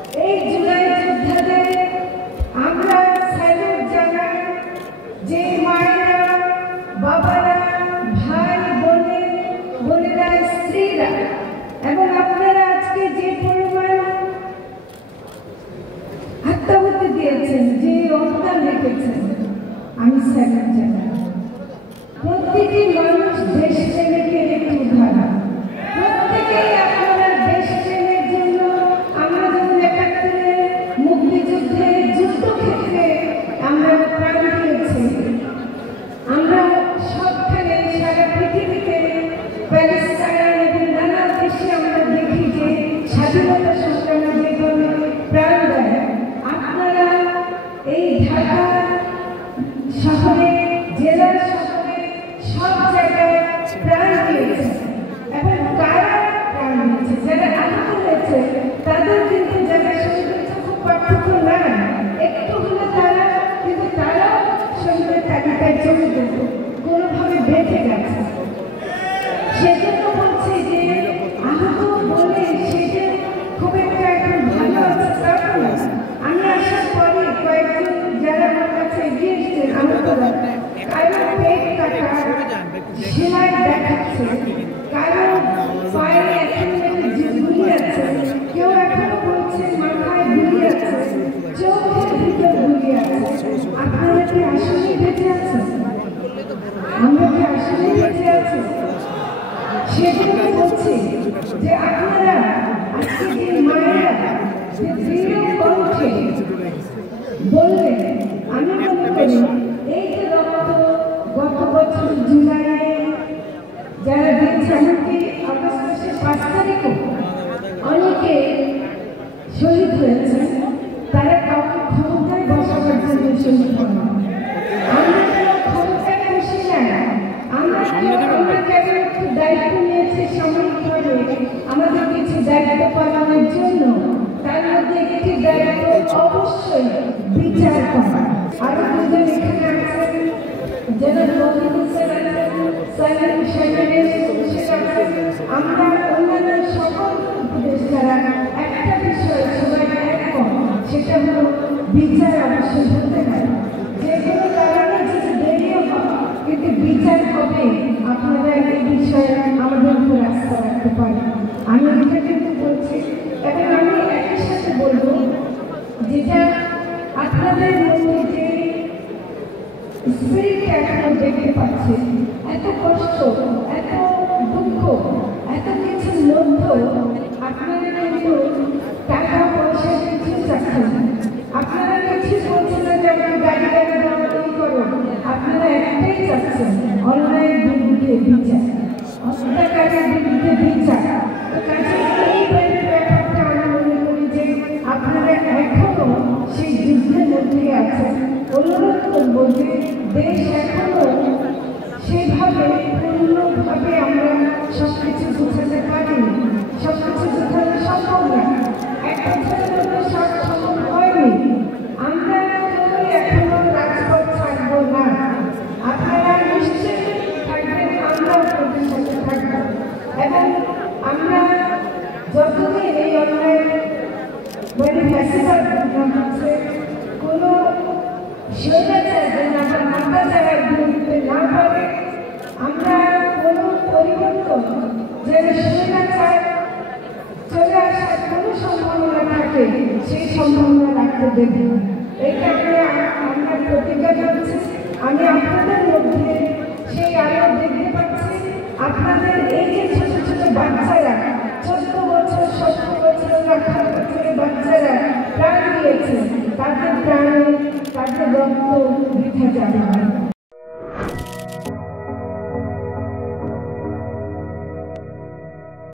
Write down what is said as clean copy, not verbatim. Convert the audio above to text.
এই জুলাই যোদ্ধাদের আমরা স্যালুট জানাই। যে মায়েরা, বাবারা, ভাই বোনেরা, স্ত্রীরা এবং আপনারা আজকে যে পরিমাণ আত্মাহুতি দিয়েছেন, যে অবদান রেখেছেন, আমি স্যালুট জানাই। প্রত্যেকটি মানুষ দেশ প্রেমিকের একটি উদাহরণ। প্রত্যেকেই আপনারা দেশ প্রেমের জন্য আমরা যখন ৭১ মুক্তিযুদ্ধে যুদ্ধক্ষেত্রে আমরা প্রাণ দিয়েছি, আমরা সবখানে সারা পৃথিবীতে প্যালেস্টাইন এবং নানা দেশে আমরা দেখি যে স্বাধীনতা সংগ্রামে যেভাবে প্রাণ দেয়, আপনারা এই ঢাকা শহরে, জেলা শহরে সব জায়গায় প্রাণ দিয়েছে। এবং কারা প্রাণ দিয়েছে, যারা আহত হয়েছে তাদের কিন্তু যারা শহীদের খুব পার্থক্য না, একটু হলে তারা কিন্তু তারাও শহীদের তালিকায় চলে যেত, কোনোভাবে বেঁচে গেছে। সেজন্য বলছি যে আহত বলে সেটা খুব একটা এখন ভালো আছে তা না। আমি আসার পরে কয়েকজন যারা আমার কাছে এগিয়ে এসেছেন আহতরা, কারো পেট কাটা সেলাই দেখাচ্ছে, কারো পায়ে এখন গুলি আছে, কেউ এখনো বলছে মাথায় গুলি আছে, চোখের ভিতর গুলি আছে। আপনারা কি আসলে বেঁচে আছেন? আমরা কি আসলে বেঁচে আছি? সেজন্য বলছি যে আপনারা আজকে যে মায়েরা যে দৃঢ় কণ্ঠে বললেন, আমি মনে করি এই যে রক্ত গত বছর জুলাইয়ে যারা দিচ্ছে, এমনকি আগস্ট মাসের ৫ তারিখও অনেকে শহীদ হয়েছে, তারা কাউকে ক্ষমতায় বসাবার জন্য শহীদ হন। আমরা ক্ষমতায় খুশি না, আমরা কেবল একটু দায়িত্ব নিয়েছি সাময়িকভাবে আমাদের কিছু দায়িত্ব পালনের জন্য। তার মধ্যে একটি দায়িত্ব অবশ্যই বিচার করা। আরো দুজন এখানে আছেন, যারা আমরা অন্যান্য সকল উপদেষ্টারা একটা বিষয় সবাই একমত, সেটা হলো বিচার অবশ্যই হতে পারে। যে কোনো কারণে যদি দেরিও হয়, কিন্তু বিচার হবে। আপনারা এই বিষয়ে আমাদের উপর আস্থা রাখতে পারেন। আমি এটা কিন্তু বলছি, এবং আমি একই সাথে বলবো যেটা আপনাদের মধ্যে যে স্পিরিট এখনো দেখতে পাচ্ছি, এত কষ্ট, এত দুঃখ, এত কিছুর মধ্যেও আপনারা কিন্তু টাকা পয়সা কিছু চাচ্ছেন না। আপনারা কিছু বলছেন না যে আপনি গাড়ি দাম করো, আপনারা একটাই চাচ্ছেন, অন্যায়ের বিরুদ্ধে বিচার, হত্যাকারীর বিরুদ্ধে বিচার। তো কাজে এই ব্যাপারটা আমি মনে করি যে আপনারা এখনো সেই যুদ্ধের মধ্যেই আছেন। অনুরোধ করবো যে দেশ এখনো সেভাবে পূর্ণভাবে আমরা সবকিছু গুছাতে পারিনি, সবকিছু গুছানো সম্ভব না, এক বছরের মধ্যে সব সম্ভব হয়নি। আমরা কেউই এখনো রাজপথ ছাড়বো না। আপনারা নিশ্চয়ই থাকবেন, আমরাও আপনাদের সাথে থাকবো। এবং আমরা যতদিন এই অন্যায় ফ্যাসিবাদ হচ্ছে, কোনো স্বৈরাচার যেন আমরা নাকাচারের বিরুদ্ধে না পারে, আমরা কোনো পরিবর্তন যেন স্বৈরাচার চলে আসার কোনো সম্ভাবনা থাকে, সেই সম্ভাবনা রাখতে দেব। এই কারণে আমরা প্রতিজ্ঞা করছি। আমি আপনাদের মধ্যে সেই আলো দেখতে পাচ্ছি। আপনাদের এই যে ছোট ছোট বাচ্চারা, ১৪ বছর, ১৭ বছর, ১৮ বছরের বাচ্চারা প্রাণ দিয়েছে, তাদের প্রাণে, তাদের রক্ত বৃথা যাবে না।